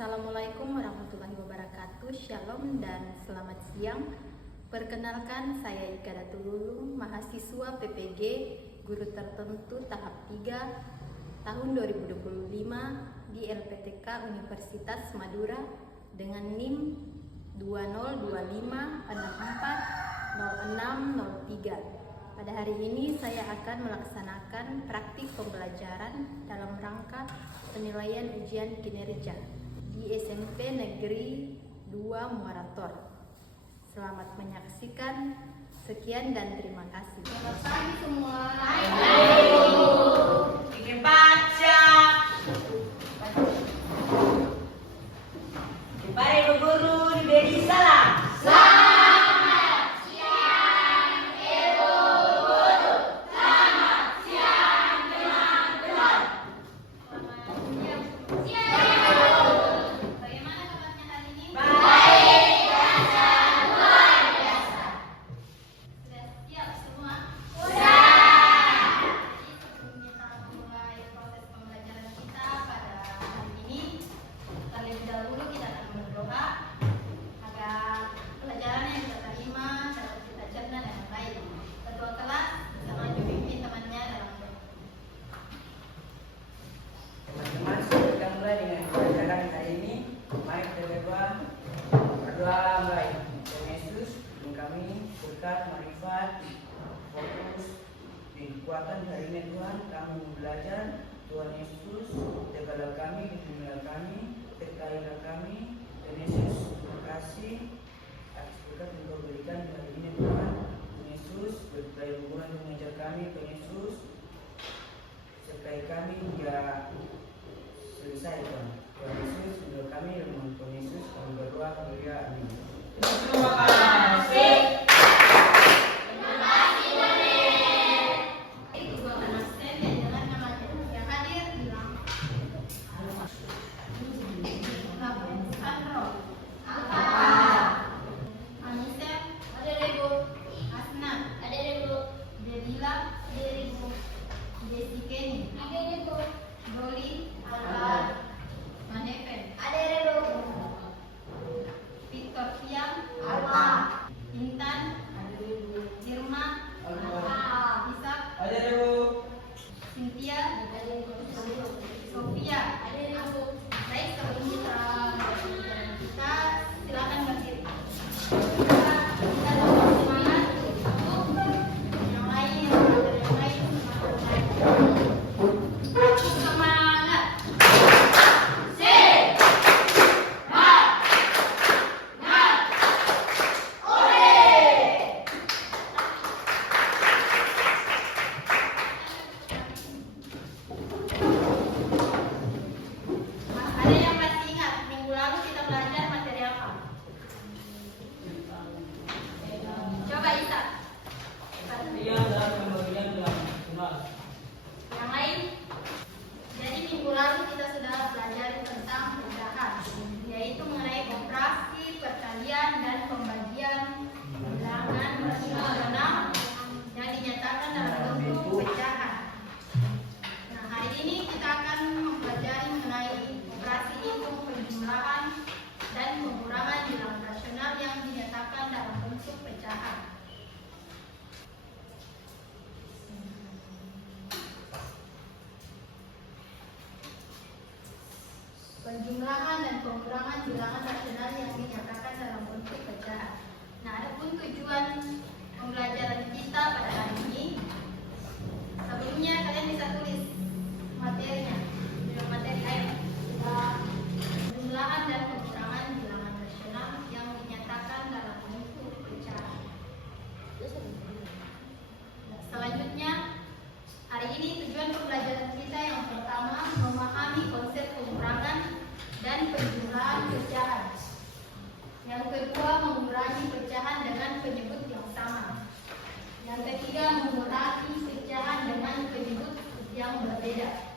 Assalamualaikum warahmatullahi wabarakatuh. Shalom dan selamat siang. Perkenalkan, saya Ika Datul Lulung, mahasiswa PPG Guru Tertentu tahap 3 tahun 2025 di LPTK Universitas Madura dengan NIM 2025640603. Pada hari ini saya akan melaksanakan praktik pembelajaran dalam rangka penilaian ujian kinerja di SMP Negeri 2 Muarator. Selamat menyaksikan. Sekian dan terima kasih. Selamat pagi semua. Hai Bu. Bikin baca. Kepada Ibu Guru diberi salam. Berdoa mulai. Tuhan Yesus, kami berkat marifat, fokus, kekuatan hari ini Tuhan, kami belajar. Tuhan Yesus, jagalah kami, lindungilah kami, sertailah kami. Tuhan Yesus, terima kasih atas berkat yang Kau berikan hari ini Tuhan. Tuhan Yesus, berbagai hubungan mengajar kami. Tuhan Yesus, sertai kami hingga selesai Tuhan. Tuhan Yesus, menurut kami, dalam Tuhan Yesus, kami berdoa, haleluya, amin. Terima kasih. Terima kasih Nenek. Ibu anak absen dan jangan namanya yang hadir bilang. Sandro. Apa? Anissa. Ada Ibu. Asna. Ada Ibu. Dedila. Ada Ibu. Jessica. Ada Ibu. Doli. Ada. Maneven. Ada Ibu. Victor Fiang. Ada. Intan. Ada Ibu. Irma. Ada. Isak. Ada Ibu. Cynthia. Ada Ibu. Sofia. Ada Ibu. Baik, sebelum kita silakan berdiri. Kita semangat untuk yang lain, semangat. Ada yang masih ingat minggu lalu kita belajar materi apa? Coba Isa. Iya, dalam pembagian dalam tugas. Yang lain? Jadi minggu lalu kita sudah belajar tentang pencegahan, yaitu mengenai operasi, perkalian, dan pembagian bilangan rasional yang dinyatakan dalam bentuk pecahan. Nah, hari ini kita akan mempelajari mengenai operasi hitung penjumlahan dan pengurangan bilangan rasional yang dinyatakan dalam bentuk pecahan. Penjumlahan dan pengurangan bilangan rasional yang dinyatakan dalam bentuk pecahan. Nah, adapun tujuan pembelajaran kita pada hari ini, sebelumnya kalian bisa tulis materinya, materi ayo. Penjumlahan dan pengurangan bilangan rasional yang dinyatakan dalam bentuk pecahan. Nah, selanjutnya, hari ini tujuan pembelajaran kita yang pertama memahami konsep pengurangan dan penjumlahan pecahan. Yang kedua, mengurangi pecahan dengan penyebut yang sama. Yang ketiga, mengurangi pecahan dengan penyebut yang berbeda.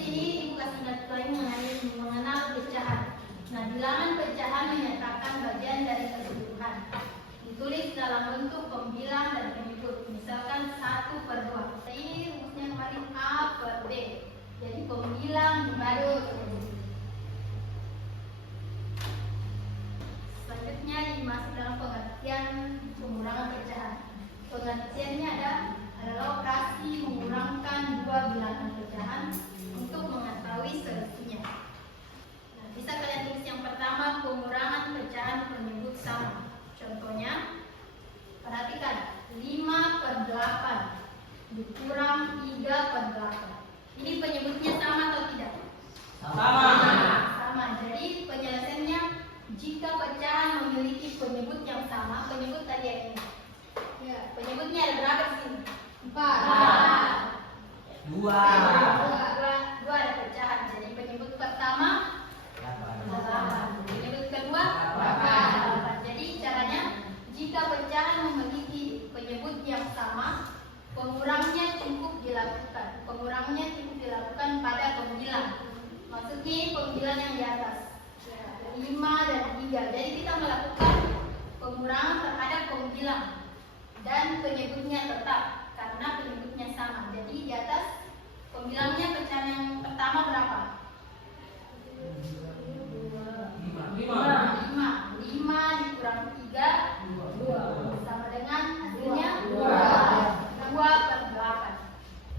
sini Ibu kasih ingat lagi mengenal pecahan. Nah, bilangan pecahan menyatakan bagian dari keseluruhan. Ditulis dalam bentuk pembilang dan penyebut. Misalkan 1/2. Ini rumusnya kemarin A per B. Jadi pembilang dibagi penyebut. Selanjutnya dimasuk dalam pengertian pengurangan pecahan. Pengertiannya adalah operasi mengurangkan dua bilangan pecahan untuk mengetahui selisihnya. Nah, bisa kalian tulis yang pertama, pengurangan pecahan penyebut sama. Contohnya, perhatikan 5/8 dikurang 3/8. Ini penyebutnya sama atau tidak? Sama. Jadi penyelesaiannya, jika pecahan memiliki penyebut yang sama, penyebut tadi yang ini. Ya, penyebutnya ada berapa di sini? 4. 2. Dua ada pecahan. Jadi penyebut pertama 8. Penyebut kedua 8. Jadi caranya, jika pecahan memiliki penyebut yang sama, pengurangnya cukup dilakukan. Pengurangnya cukup dilakukan pada pembilang. Maksudnya pembilang yang di atas 5 dan 3. Jadi kita melakukan pengurangan terhadap pembilang dan penyebutnya tetap karena penyebutnya sama. Jadi di atas pembilangnya pecahan yang pertama berapa? 5 dikurang 3 sama dengan hasilnya 2/8.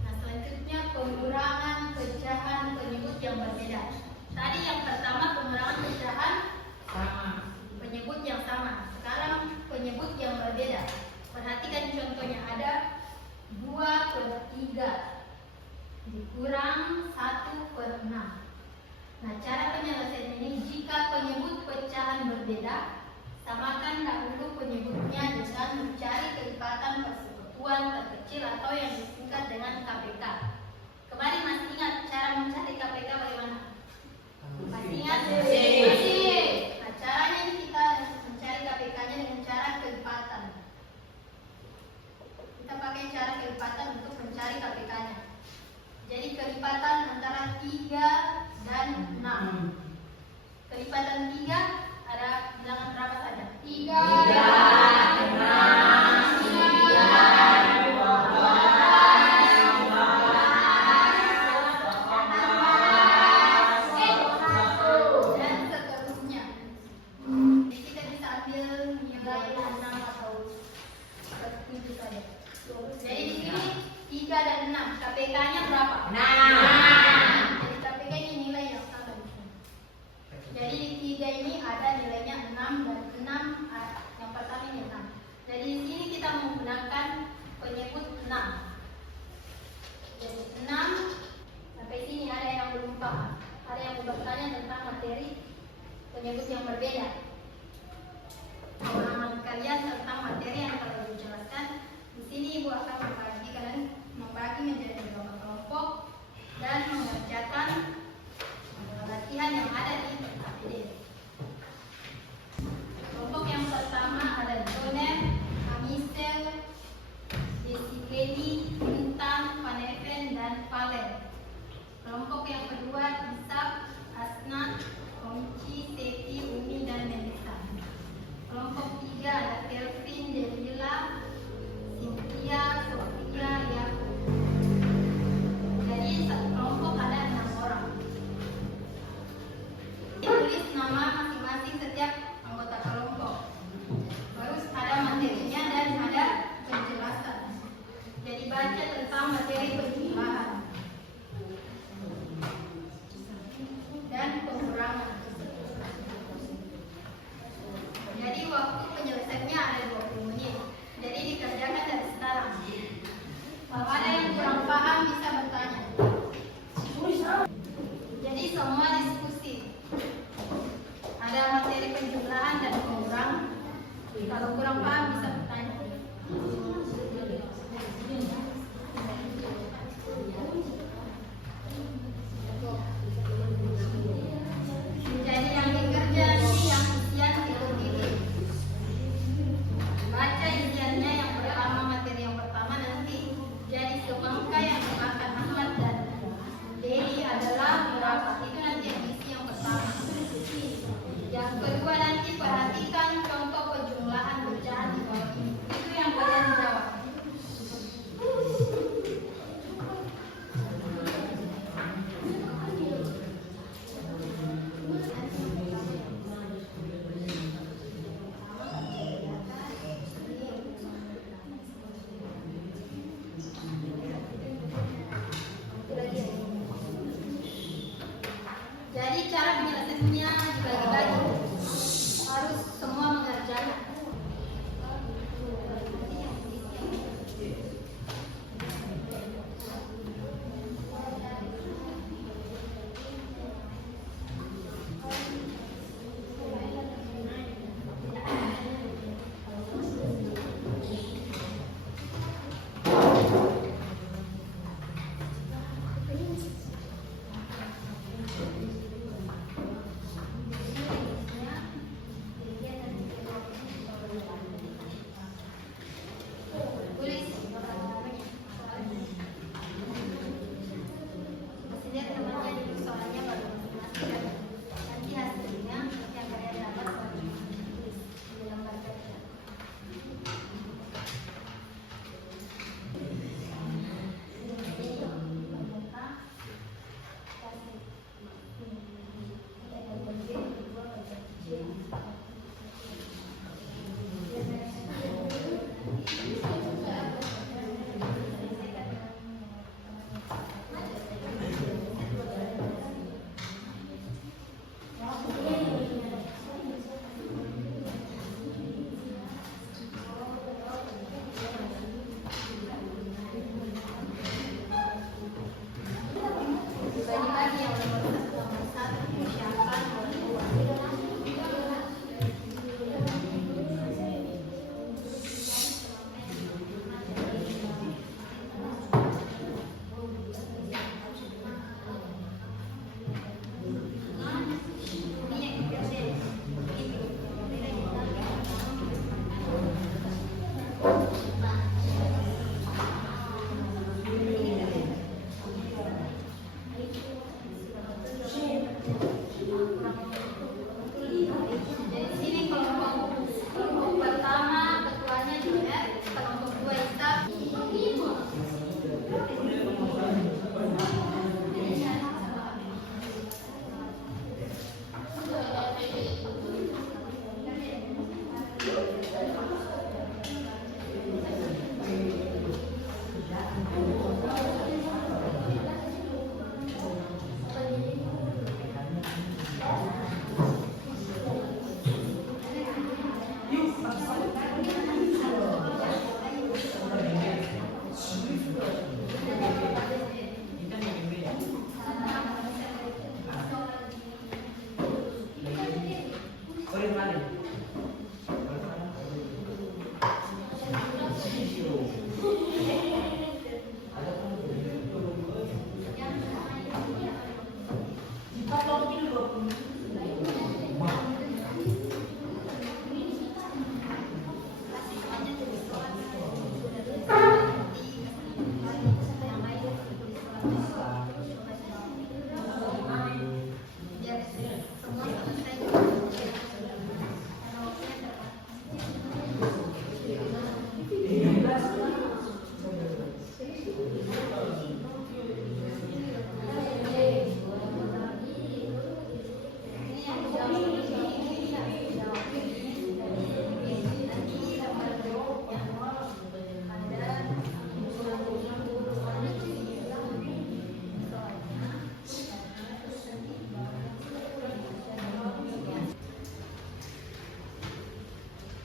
Nah, selanjutnya pengurangan pecahan penyebut yang berbeda. Tadi yang pertama pengurangan pecahan penyebut yang sama. Sekarang penyebut yang berbeda. Perhatikan contohnya, ada 2/3 dikurang 1/6. Nah, cara penyelesaian ini, jika penyebut pecahan berbeda, samakan dahulu penyebutnya dengan mencari kelipatan persekutuan terkecil atau yang disingkat dengan KPK. Kemarin masih ingat cara mencari KPK bagaimana? Masih ingat? Masih. Nah, caranya ini kita mencari KPK-nya dengan cara kelipatan. Kita pakai cara kelipatan untuk mencari KPK-nya. Jadi kelipatan antara 3 dan 6. Kelipatan 3 ada bilangan berapa saja? 3, 6, 9, 12, dan seterusnya. Jadi kita bisa ambil nilai 6 atau 7 saja. Jadi di sini 3 dan 6. KPK-nya berapa? 6. Jadi KPK ini nilai yang sama di sini. Jadi di 3 ini ada nilainya 6 dan 6 yang pertama ini 6. Jadi di sini kita menggunakan penyebut 6. Jadi 6 sampai sini ada yang belum paham. Ada yang mau bertanya tentang materi penyebut yang berbeda. Pemahaman kalian tentang materi yang telah dijelaskan di sini, Ibu akan membagi menjadi beberapa kelompok dan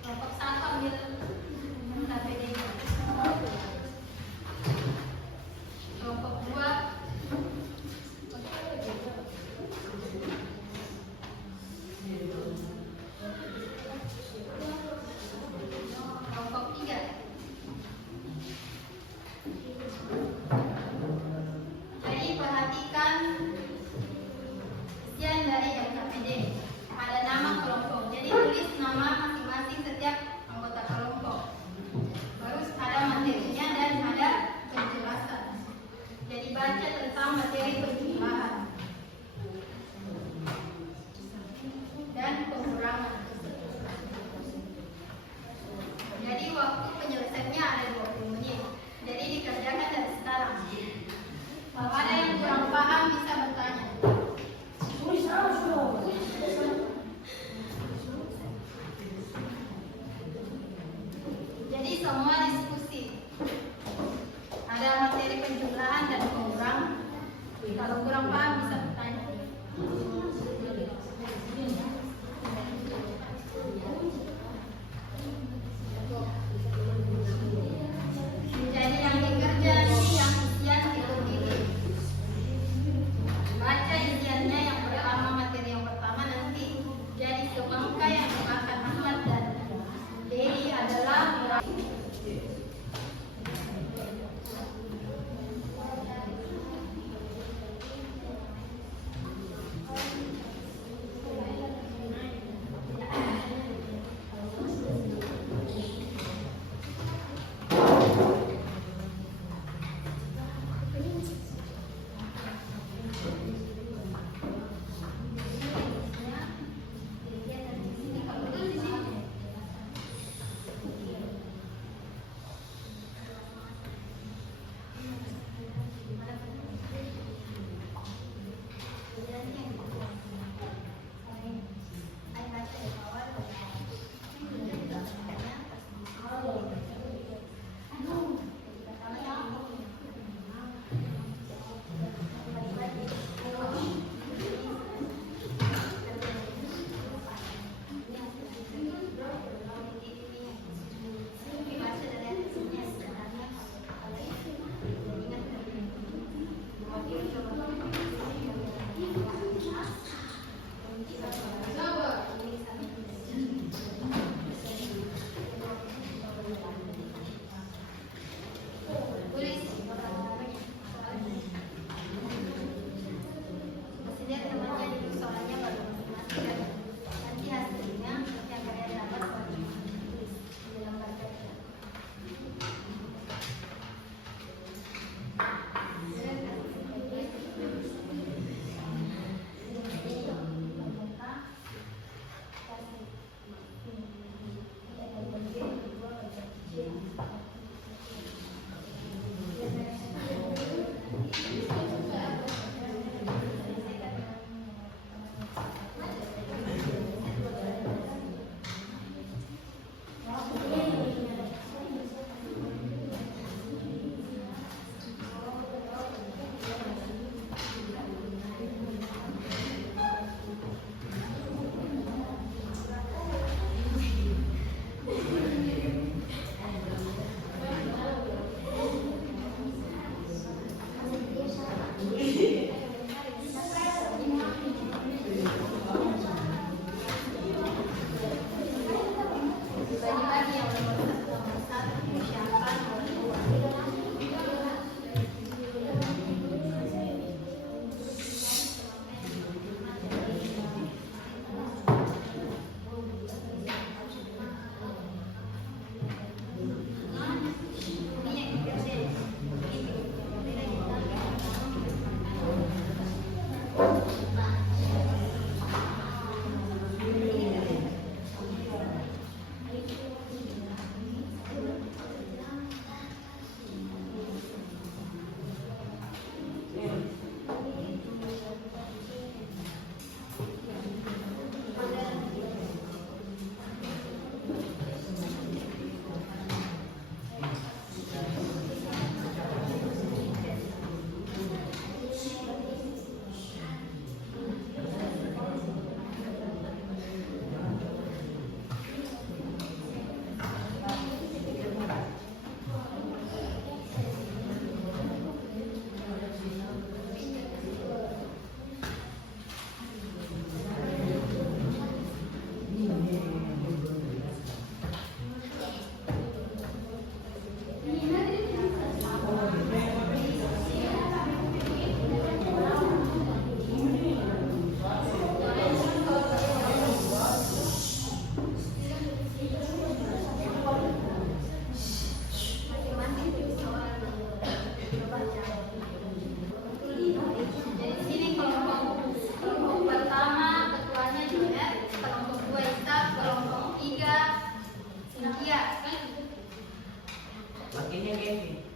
Kelompok 1 ambil KPD. Kelompok 2 kelompok 3. Jadi perhatikan isian dari LKPD. Ada nama kelompok. Jadi tulis nama masing-masing setiap anggota kelompok. Terus ada materinya dan ada penjelasan. Jadi baca tentang materi penjelasan dan pengurangan. Jadi waktu penyelesaiannya ada 20 menit. Jadi dikerjakan dari sekarang. Kalau ada yang kurang paham bisa bertanya. Jadi semua diskusi. Ada materi penjumlahan dan pengurangan. Kalau kurang paham bisa bertanya. Jadi yang dikerja ini yang isian itu ini. Ayo dikerja.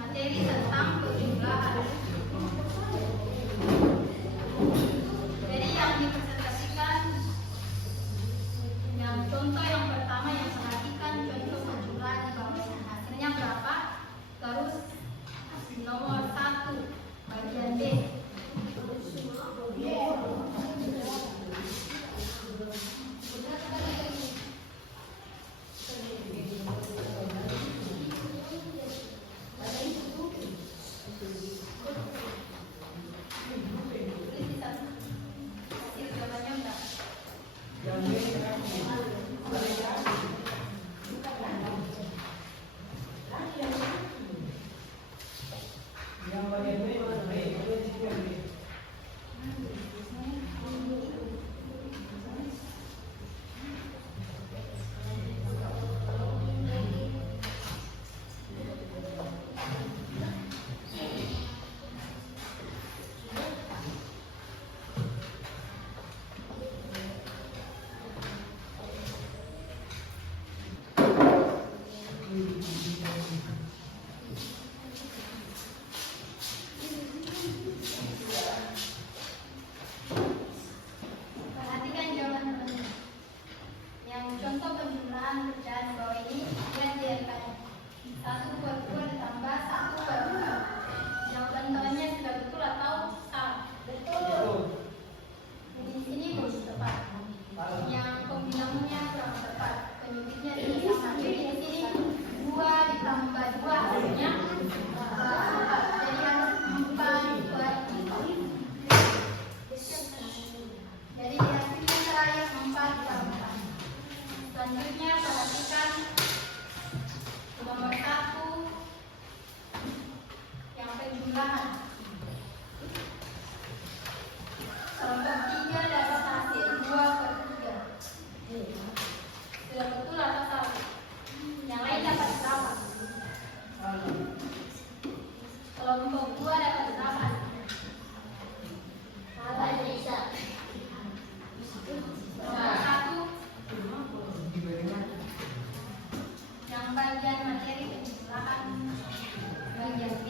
Materi tentang penjumlahan. Jadi yang dipresentasikan, yang contoh yang pertama yang perhatikan contoh penjumlahan di bawahnya. Hasilnya berapa? Terus nomor 1 bagian B. Perhatikan jawaban teman-teman. Yang contoh penjumlahan pecahan di bawah ini dia dijadikan 1/2 ditambah 1/2. Jawaban temannya sudah betul atau salah? Betul. Jadi di sini belum tepat. Yang pembilangnya kurang tepat. Penyebutnya tidak sama. Jadi di sini 2 ditambah 2 hasilnya 4. Jadi harus 4/2. Jadi di hasilnya terakhir 4/4. Selanjutnya perhatikan nomor 1 yang penjumlahan. Kelompok 3 dapat hasil 2/3. Sudah betul atau salah? Yang lain dapat berapa? Kelompok 2 dapat berapa? Salah, bisa. Nomor 1 yang bagian materi penjumlahan bagian D.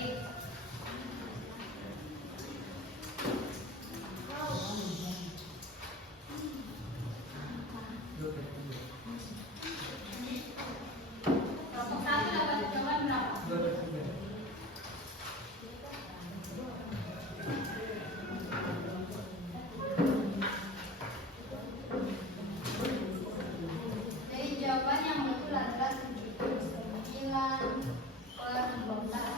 Kelompok 1 dapat jawaban berapa? Jadi jawaban yang betul adalah 9/12.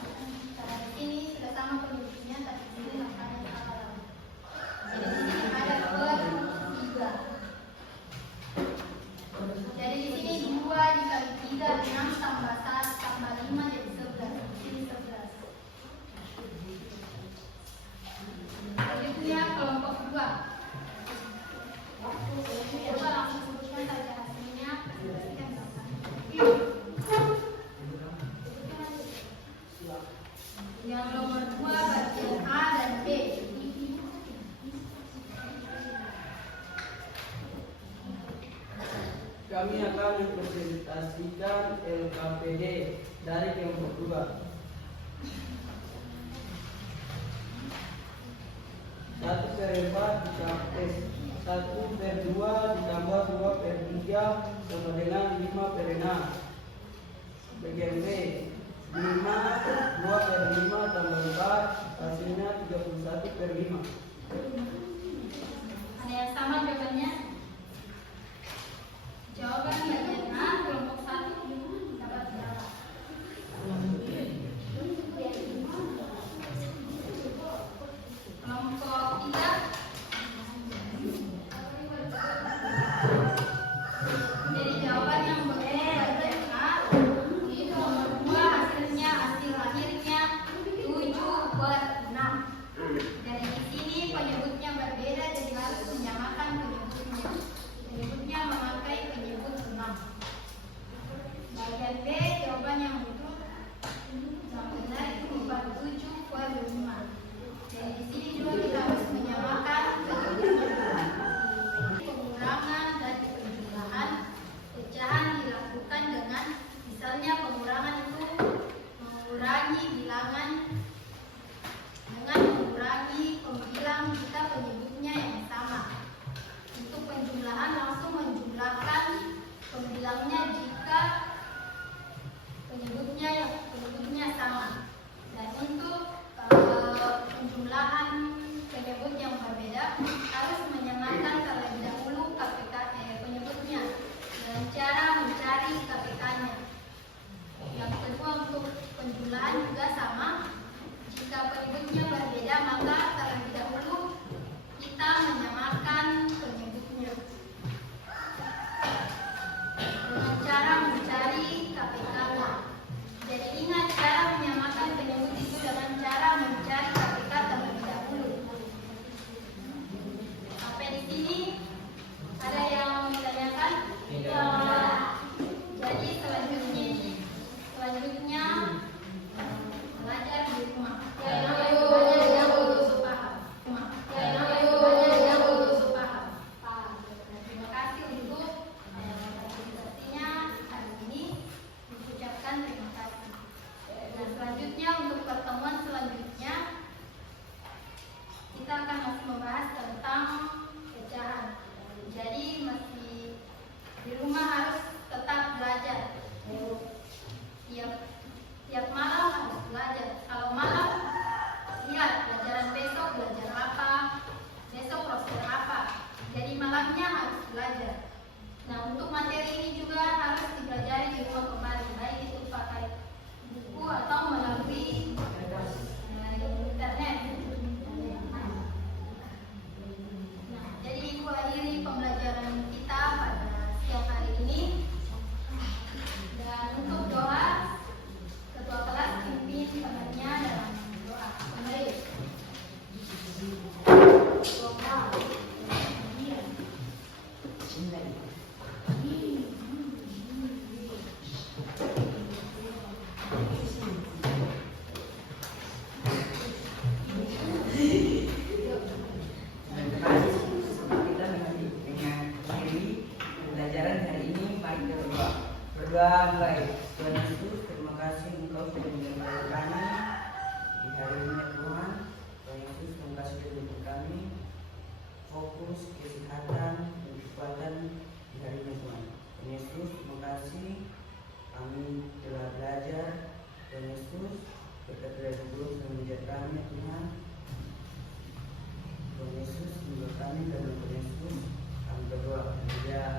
Karena di sini sudah sama penyebutnya, tapi di sini makanya salah. Jadi di sini ada /3. Jadi di sini 2 dikali 3, 6 tambah 1 tambah 5 jadi 11. Di sini 11. Selanjutnya kelompok 2. Coba langsung sebutkan saja hasilnya. Yang nomor 2 bagian A dan B. Kami akan mempresentasikan LKPD dari kelompok 2. 1/4 1/2 ditambah 2/3 sama dengan 5/6. Bagian B 5 2/5 tambah 4 hasilnya 31/5. Ada yang sama jawabannya? Jawaban bagian A kelompok 1 dapat berapa? Kelompok 3. Jadi jawaban yang bagian A itu nomor 2 hasil akhirnya 7/6. Dari sini penyebutnya berbeda, jadi harus menyamakan penyebutnya. Penyebutnya memakai penyebut 6. Bagian B jawaban yang betul yang benar itu 47/5. Jadi di sini juga kita harus menyamakan penyebutnya. Pengurangan dan penjumlahan pecahan dilakukan dengan misalnya pengurangan itu mengurangi bilangan dengan mengurangi pembilang jika penyebutnya yang sama. Untuk penjumlahan langsung menjumlahkan pembilangnya jika penyebutnya sama. Dan untuk penjumlahan penyebut yang berbeda harus menyamakan terlebih dahulu penyebutnya dengan cara mencari KPK-nya. Yang kedua untuk penjumlahan juga sama. Jika penyebutnya berbeda maka terlebih dahulu kita menyamakan penyebutnya dengan cara mencari KPK-nya. Jadi ingat cara menyamakan penyebut itu dengan cara mencari KPK terlebih dahulu. Sampai di sini ada yang mau ditanyakan? Tidak. Jadi selanjutnya belajar di rumah. Terima kasih untuk partisipasinya hari ini. Ucapkan terima kasih. Dan selanjutnya untuk pertemuan selanjutnya kita akan masih membahas tentang pecahan. Jadi masih di rumah harus tetap belajar. Tiap malam harus belajar. Kalau malam lihat pelajaran besok belajar apa, besok prospek apa. Jadi malamnya harus belajar. Nah untuk materi ini juga harus dipelajari di rumah kembali, baik itu pakai buku atau melalui internet. Nah jadi itu akhiri pembelajaran kita pada siang hari ini. Dan untuk doa, ketua kelas pimpin temannya dalam doa. Mari. Doa. Kita mengakhiri pembelajaran hari ini. Mari kita berdoa mulai. Tuhan Yesus, terima kasih Engkau sudah menyertai kami di hari ini ya Tuhan. Tuhan Yesus, terima kasih sudah memberi kami fokus, kesehatan, dan kekuatan di hari ini Tuhan. Tuhan Yesus, terima kasih kami telah belajar. Tuhan Yesus, berkati dulu dan menjaga kami ya Tuhan. Tuhan Yesus, menurut kami dan Tuhan Yesus, kami berdoa. Haleluya.